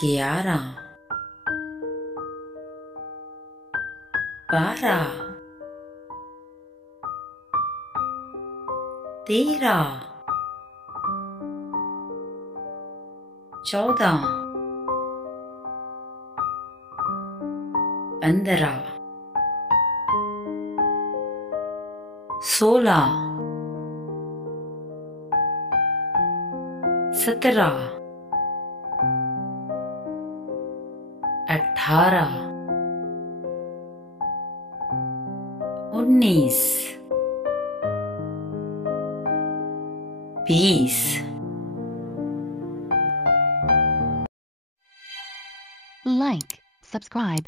11 12 13 14 15 16 17 18 19 20 Like, subscribe,